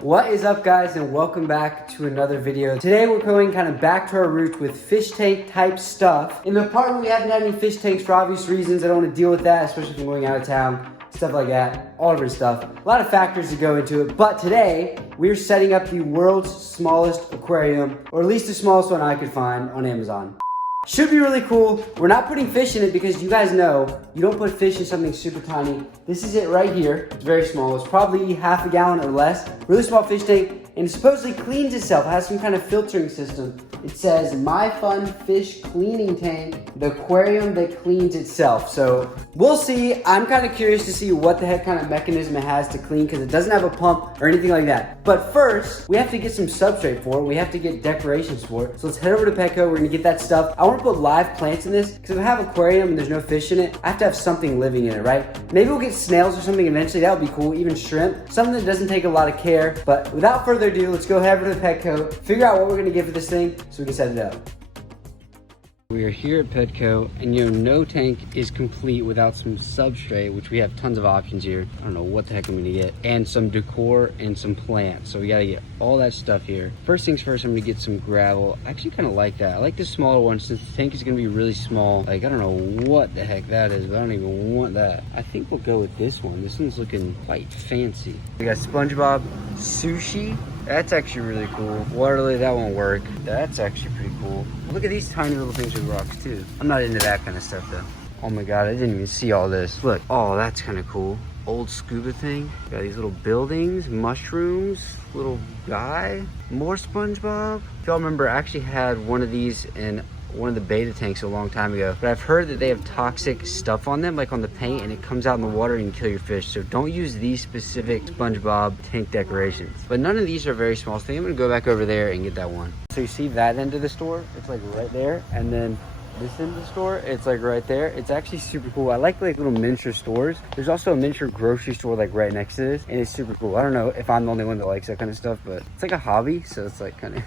What is up, guys, and welcome back to another video. Today we're going kind of back to our roots with fish tank type stuff. In the apartment we haven't had any fish tanks for obvious reasons. I don't want to deal with that, especially if I'm going out of town, stuff like that, all different stuff. A lot of factors to go into it, but today we're setting up the world's smallest aquarium, or at least the smallest one I could find on Amazon. Should be really cool. We're not putting fish in it because you guys know you don't put fish in something super tiny. This is it right here. It's very small. It's probably half a gallon or less. Really small fish tank, and it supposedly cleans itself. It has some kind of filtering system. It says, My Fun Fish Cleaning Tank, the aquarium that cleans itself. So we'll see. I'm kind of curious to see what the heck kind of mechanism it has to clean because it doesn't have a pump or anything like that. But first, we have to get some substrate for it. We have to get decorations for it. So let's head over to Petco. We're gonna get that stuff. I want to put live plants in this because if I have an aquarium and there's no fish in it, I have to have something living in it, right? Maybe we'll get snails or something eventually. That would be cool. Even shrimp. Something that doesn't take a lot of care. But without further ado, let's go head over to Petco, figure out what we're gonna give for this thing so we can set it up. We are here at Petco, and no tank is complete without some substrate, which we have tons of options here. I don't know what the heck I'm gonna get. And some decor and some plants. So we gotta get all that stuff here. First things first, I'm gonna get some gravel. I actually kind of like that. I like this smaller one since the tank is gonna be really small. Like, I don't know what the heck that is, but I don't even want that. I think we'll go with this one. This one's looking quite fancy. We got SpongeBob sushi. That's actually really cool. Water lily, that won't work. That's actually pretty cool. Look at these tiny little things with rocks too. I'm not into that kind of stuff though. Oh my God, I didn't even see all this. Look, oh, that's kind of cool. Old scuba thing. Got these little buildings, mushrooms, little guy, more SpongeBob. If y'all remember, I actually had one of these in one of the beta tanks a long time ago, but I've heard that they have toxic stuff on them, like on the paint, and it comes out in the water and can kill your fish. So don't use these specific SpongeBob tank decorations. But none of these are very small, so I think I'm gonna go back over there and get that one. So you see that end of the store? It's like right there, and then this end of the store, it's like right there. It's actually super cool. I like little miniature stores. There's also a miniature grocery store like right next to this, and it's super cool. I don't know if I'm the only one that likes that kind of stuff, but it's like a hobby, so it's like kind of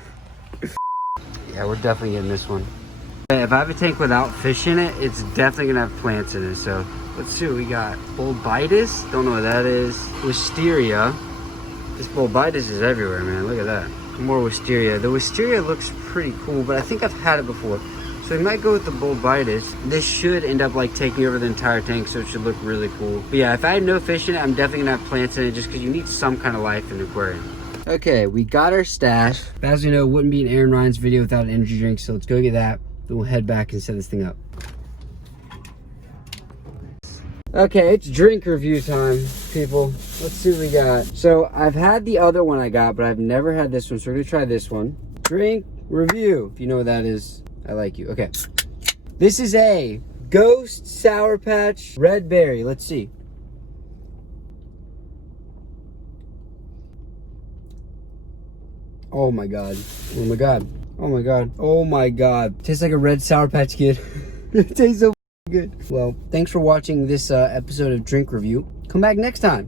yeah, we're definitely getting this one. If I have a tank without fish in it, it's definitely gonna have plants in it. So let's see what we got. Bulbitis, don't know what that is. Wisteria. This bulbitis is everywhere, man. Look at that. More wisteria. The wisteria looks pretty cool, but I think I've had it before. So we might go with the bulbitis. This should end up like taking over the entire tank, so it should look really cool. But yeah, if I had no fish in it, I'm definitely gonna have plants in it just because you need some kind of life in an aquarium. Okay, we got our stash. As we know, it wouldn't be an Aaron Ryan's video without an energy drink, so let's go get that. Then we'll head back and set this thing up. Okay, it's drink review time, people. Let's see what we got. So I've had the other one I got, but I've never had this one, so we're gonna try this one. Drink review. If you know what that is, I like you. Okay. This is a Ghost Sour Patch Red Berry. Let's see. Oh my God. Oh my God. Oh my God. Oh my God. Tastes like a red Sour Patch Kid. It tastes so good. Well, thanks for watching this episode of Drink Review. Come back next time.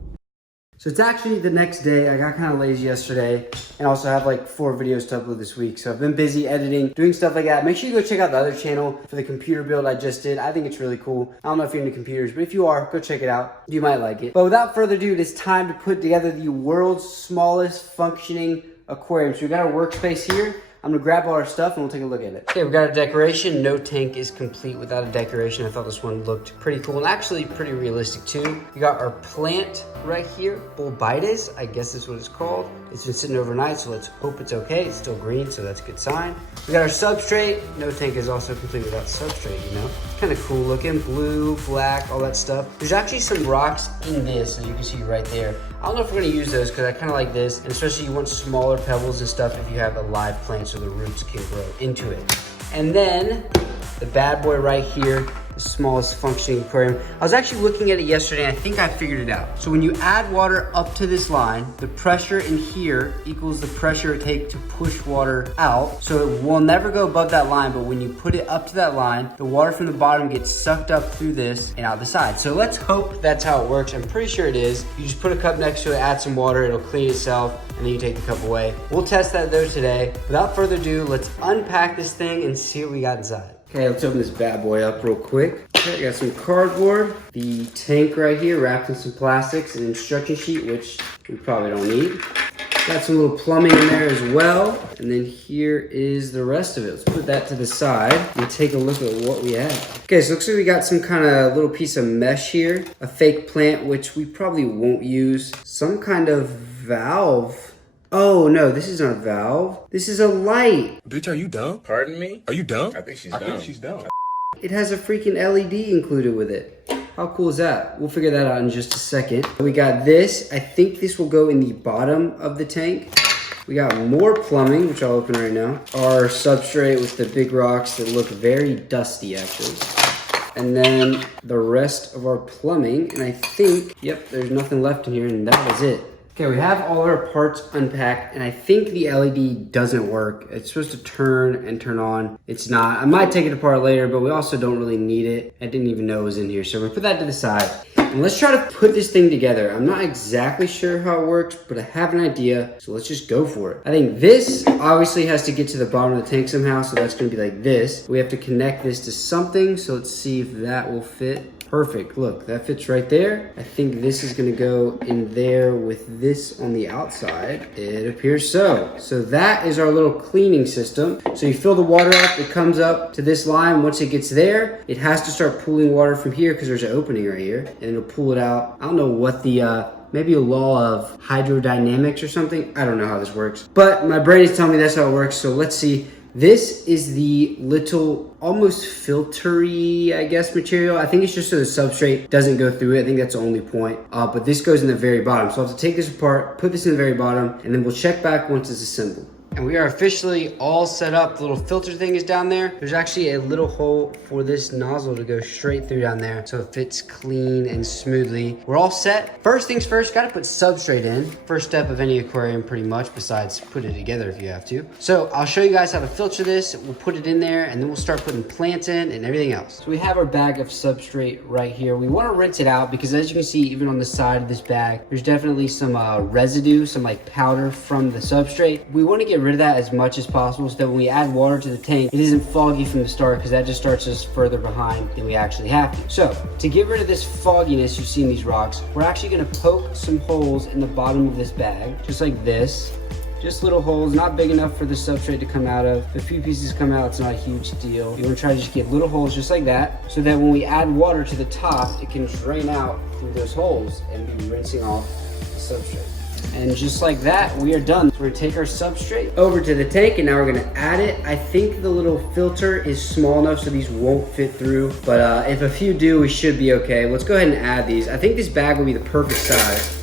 So it's actually the next day. I got kind of lazy yesterday and also have like 4 videos to upload this week. So I've been busy editing, doing stuff like that. Make sure you go check out the other channel for the computer build I just did. I think it's really cool. I don't know if you're into computers, but if you are, go check it out. You might like it. But without further ado, it is time to put together the world's smallest functioning aquarium. So we got our workspace here. I'm gonna grab all our stuff and we'll take a look at it. Okay, we've got a decoration. No tank is complete without a decoration. I thought this one looked pretty cool and actually pretty realistic too. We got our plant right here, Bulbitis, I guess that's what it's called. It's been sitting overnight, so let's hope it's okay. It's still green, so that's a good sign. We got our substrate. No tank is also complete without substrate, you know? Kind of cool looking, blue, black, all that stuff. There's actually some rocks in this, as you can see right there. I don't know if we're gonna use those because I kind of like this, and especially you want smaller pebbles and stuff if you have a live plant so the roots can grow into it. And then the bad boy right here, the smallest functioning aquarium. I was actually looking at it yesterday and I think I figured it out. So when you add water up to this line, the pressure in here equals the pressure it takes to push water out. So it will never go above that line, but when you put it up to that line, the water from the bottom gets sucked up through this and out the side. So let's hope that's how it works. I'm pretty sure it is. You just put a cup next to it, add some water, it'll clean itself, and then you take the cup away. We'll test that though today. Without further ado, let's unpack this thing and see what we got inside. Okay, let's open this bad boy up real quick. Okay, I got some cardboard, the tank right here wrapped in some plastics, an instruction sheet, which we probably don't need. Got some little plumbing in there as well. And then here is the rest of it. Let's put that to the side and take a look at what we have. Okay, so it looks like we got some kind of little piece of mesh here. A fake plant, which we probably won't use. Some kind of valve. Oh no, this is not a valve. This is a light. Bitch, are you dumb? Pardon me? Are you dumb? I think she's dumb. It has a freaking LED included with it. How cool is that? We'll figure that out in just a second. We got this. I think this will go in the bottom of the tank. We got more plumbing, which I'll open right now. Our substrate with the big rocks that look very dusty, actually. And then the rest of our plumbing. And I think, yep, there's nothing left in here, and that is it. Okay, we have all our parts unpacked, and I think the LED doesn't work. It's supposed to turn and turn on. It's not. I might take it apart later, but we also don't really need it. I didn't even know it was in here, so we're gonna put that to the side. And let's try to put this thing together. I'm not exactly sure how it works, but I have an idea, so let's just go for it. I think this obviously has to get to the bottom of the tank somehow, so that's gonna be like this. We have to connect this to something, so let's see if that will fit. Perfect, look, that fits right there. I think this is gonna go in there with this on the outside. It appears so. So that is our little cleaning system. So you fill the water up, it comes up to this line. Once it gets there, it has to start pooling water from here because there's an opening right here, and it'll pull it out. I don't know what the, maybe a law of hydrodynamics or something. I don't know how this works, but my brain is telling me that's how it works. So let's see. This is the little almost filtery, I guess, material. I think it's just so the substrate doesn't go through it. I think that's the only point. But this goes in the very bottom. So I'll have to take this apart, put this in the very bottom, and then we'll check back once it's assembled. And we are officially all set up. The little filter thing is down there. There's actually a little hole for this nozzle to go straight through down there so it fits clean and smoothly. We're all set. First things first, gotta put substrate in. First step of any aquarium pretty much, besides put it together if you have to. So I'll show you guys how to filter this. We'll put it in there and then we'll start putting plants in and everything else. So we have our bag of substrate right here. We wanna rinse it out because as you can see, even on the side of this bag, there's definitely some residue, some like powder from the substrate. We wanna get rid of that as much as possible so that when we add water to the tank, it isn't foggy from the start because that just starts us further behind than we actually have to. So to get rid of this fogginess you see in these rocks, we're actually gonna poke some holes in the bottom of this bag, just like this. Just little holes, not big enough for the substrate to come out of. If a few pieces come out, it's not a huge deal. You wanna try to just get little holes just like that so that when we add water to the top, it can drain out through those holes and be rinsing off the substrate. And just like that, we are done. So we're gonna take our substrate over to the tank and now we're gonna add it. I think the little filter is small enough so these won't fit through, but if a few do, we should be okay. Let's go ahead and add these. I think this bag will be the perfect size.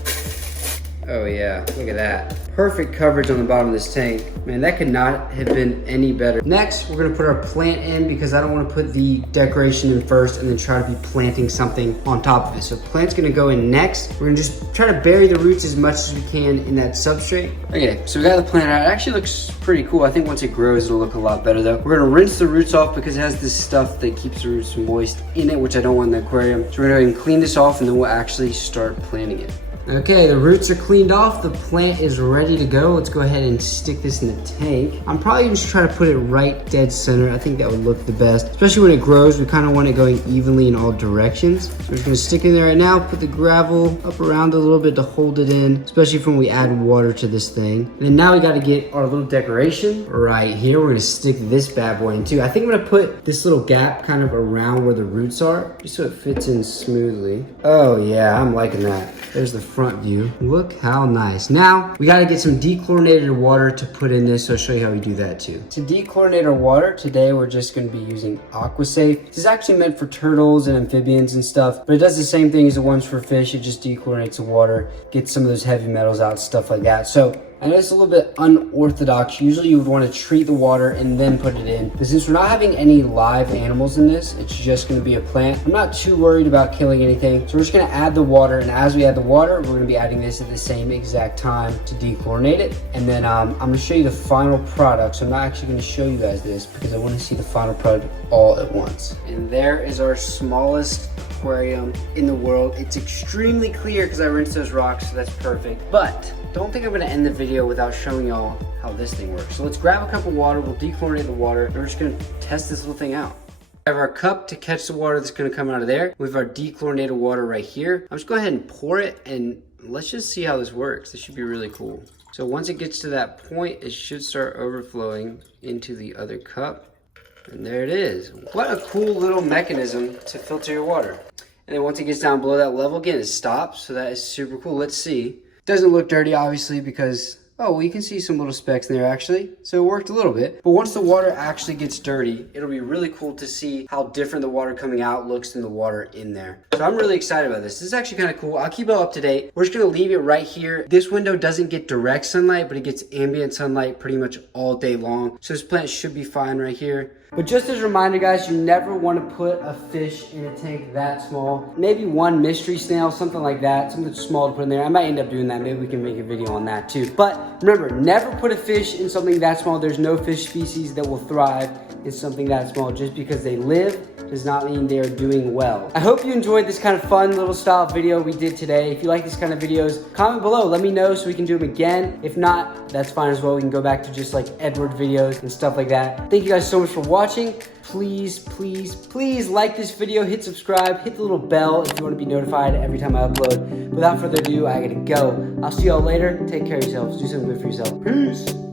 Oh yeah, look at that. Perfect coverage on the bottom of this tank. Man, that could not have been any better. Next, we're gonna put our plant in because I don't wanna put the decoration in first and then try to be planting something on top of it. So plant's gonna go in next. We're gonna just try to bury the roots as much as we can in that substrate. Okay, so we got the plant out. It actually looks pretty cool. I think once it grows, it'll look a lot better though. We're gonna rinse the roots off because it has this stuff that keeps the roots moist in it, which I don't want in the aquarium. So we're gonna go ahead and clean this off and then we'll actually start planting it. Okay, the roots are cleaned off. The plant is ready to go. Let's go ahead and stick this in the tank. I'm probably just try to put it right dead center. I think that would look the best. Especially when it grows, we kind of want it going evenly in all directions. So we're just gonna stick it in there right now, put the gravel up around a little bit to hold it in, especially when we add water to this thing. And then now we gotta get our little decoration right here. We're gonna stick this bad boy in too. I think I'm gonna put this little gap kind of around where the roots are, just so it fits in smoothly. Oh yeah, I'm liking that. There's the front view. Look how nice. Now, we gotta get some dechlorinated water to put in this, so I'll show you how we do that too. To dechlorinate our water, today we're just gonna be using AquaSafe. This is actually meant for turtles and amphibians and stuff, but it does the same thing as the ones for fish. It just dechlorinates the water, gets some of those heavy metals out, stuff like that. So I know it's a little bit unorthodox. Usually you would want to treat the water and then put it in. But since we're not having any live animals in this, it's just going to be a plant. I'm not too worried about killing anything. So we're just going to add the water. And as we add the water, we're going to be adding this at the same exact time to dechlorinate it. And then I'm going to show you the final product. So I'm not actually going to show you guys this because I want to see the final product all at once. And there is our smallest aquarium in the world. It's extremely clear because I rinsed those rocks, so that's perfect. But don't think I'm gonna end the video without showing y'all how this thing works. So let's grab a cup of water, we'll dechlorinate the water, and we're just gonna test this little thing out. We have our cup to catch the water that's gonna come out of there. We have our dechlorinated water right here. I'm just go ahead and pour it and let's just see how this works. This should be really cool. So once it gets to that point, it should start overflowing into the other cup. And there it is. What a cool little mechanism to filter your water. And then once it gets down below that level, again, it stops. So that is super cool. Let's see. Doesn't look dirty, obviously, because, oh, we can see some little specks in there, actually. So it worked a little bit. But once the water actually gets dirty, it'll be really cool to see how different the water coming out looks than the water in there. So I'm really excited about this. This is actually kind of cool. I'll keep it up to date. We're just going to leave it right here. This window doesn't get direct sunlight, but it gets ambient sunlight pretty much all day long. So this plant should be fine right here. But just as a reminder, guys, you never want to put a fish in a tank that small. Maybe one mystery snail, something like that, something small to put in there. I might end up doing that. Maybe we can make a video on that too. But remember, never put a fish in something that small. There's no fish species that will thrive in something that small. Just because they live does not mean they are doing well. I hope you enjoyed this kind of fun little style video we did today. If you like these kind of videos, comment below. Let me know so we can do them again. If not, that's fine as well. We can go back to just like Edward videos and stuff like that. Thank you guys so much for watching. Please, please, please like this video, hit subscribe, hit the little bell if you want to be notified every time I upload. Without further ado, I gotta go. I'll see y'all later. Take care of yourselves. Do something good for yourself. Peace.